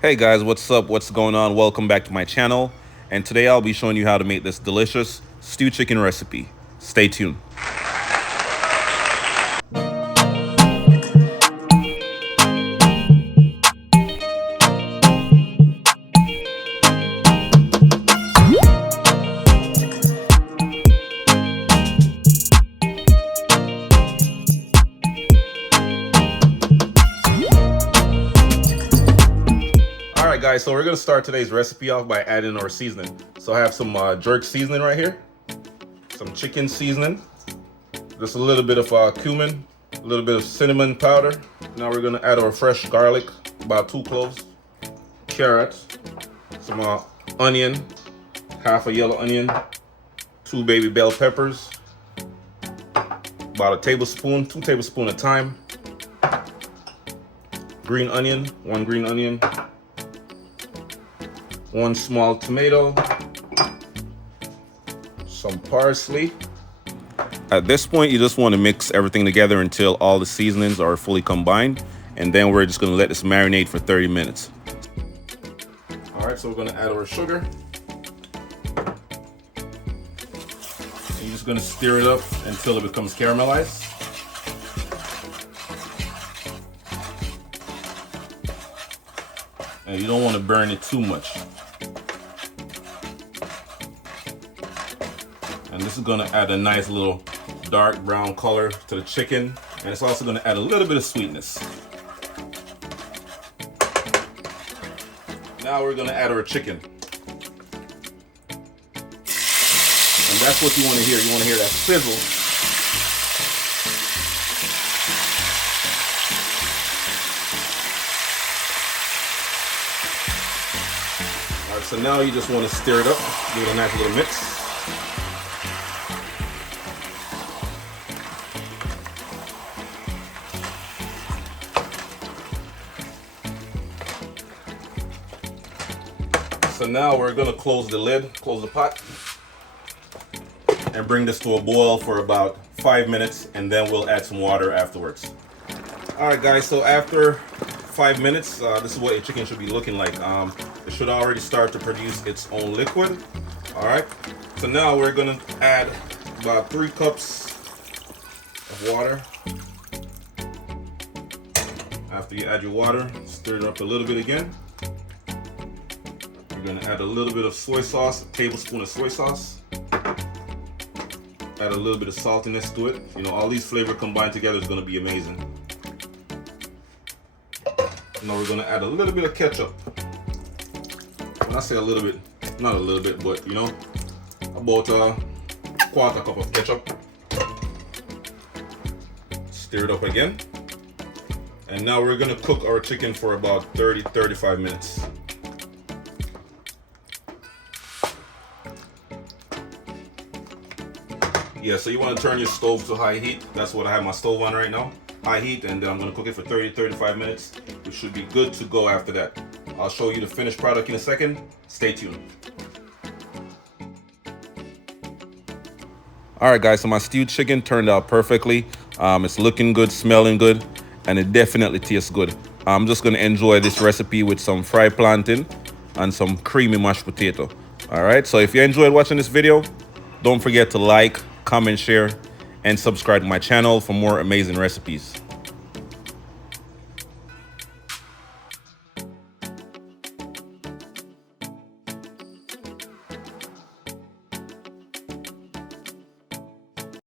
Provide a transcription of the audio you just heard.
Hey guys, what's up? What's going on? Welcome back to my channel. And today I'll be showing you how to make this delicious stewed chicken recipe. Stay tuned. Alright guys, so we're going to start today's recipe off by adding our seasoning. So I have some jerk seasoning right here, some chicken seasoning, just a little bit of cumin, a little bit of cinnamon powder. Now we're going to add our fresh garlic, about 2 cloves, carrots, some onion, half a yellow onion, 2 baby bell peppers, about a tablespoon, 2 tablespoons of thyme, green onion, 1 green onion, 1 small tomato, some parsley. At this point, you just want to mix everything together until all the seasonings are fully combined, and then we're just going to let this marinate for 30 minutes. All right, so we're going to add our sugar. And you're just going to stir it up until it becomes caramelized. And you don't want to burn it too much. And this is going to add a nice little dark brown color to the chicken, and it's also going to add a little bit of sweetness. Now we're going to add our chicken. And that's what you want to hear. You want to hear that sizzle. All right, so now you just want to stir it up, give it a nice little mix. So now we're going to close the lid, close the pot, and bring this to a boil for about 5 minutes, and then we'll add some water afterwards. Alright guys, so after 5 minutes, this is what your chicken should be looking like. It should already start to produce its own liquid. Alright, so now we're going to add about 3 cups of water. After you add your water, stir it up a little bit again. We're going to add a little bit of soy sauce, a tablespoon of soy sauce. Add a little bit of saltiness to it. You know, all these flavors combined together is going to be amazing. Now we're going to add a little bit of ketchup. When I say a little bit, not a little bit, but you know, about a quarter cup of ketchup. Stir it up again. And now we're going to cook our chicken for about 30-35 minutes. Yeah, so you want to turn your stove to high heat. That's what I have my stove on right now. High heat, and then I'm going to cook it for 30-35 minutes. It should be good to go after that. I'll show you the finished product in a second. Stay tuned. Alright guys, so my stewed chicken turned out perfectly. It's looking good, smelling good, and it definitely tastes good. I'm just going to enjoy this recipe with some fried plantain and some creamy mashed potato. Alright, so if you enjoyed watching this video, don't forget to like, comment, share, and subscribe to my channel for more amazing recipes.